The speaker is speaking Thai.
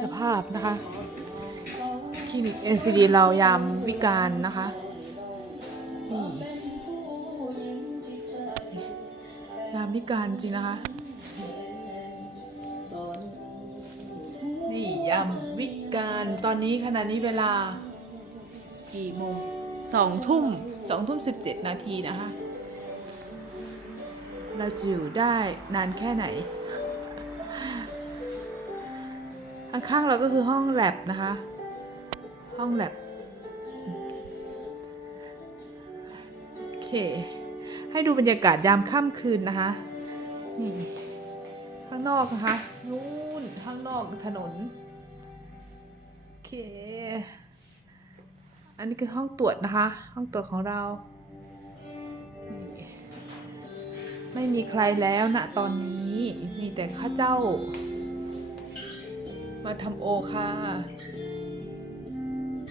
สภาพนะคะคลินิก NCD เรายามวิกาลนะคะนี่ยามวิกาลจริงนะคะนี่ยามวิกาลตอนนี้ขณะนี้เวลากี่โมง2 ทุ่ม 17 นาทีนะคะเราจะอยู่ได้นานแค่ไหนข้างๆเราก็คือห้องแลบนะคะห้องแลบโอเคให้ดูบรรยากาศยามค่ำคืนนะคะนี่ข้างนอกนะคะนู่นข้างนอกถนนโอเคอันนี้คือห้องตรวจนะคะห้องตรวจของเรานี่ไม่มีใครแล้วณตอนนี้มีแต่ข้าเจ้ามาทำโอค่ะ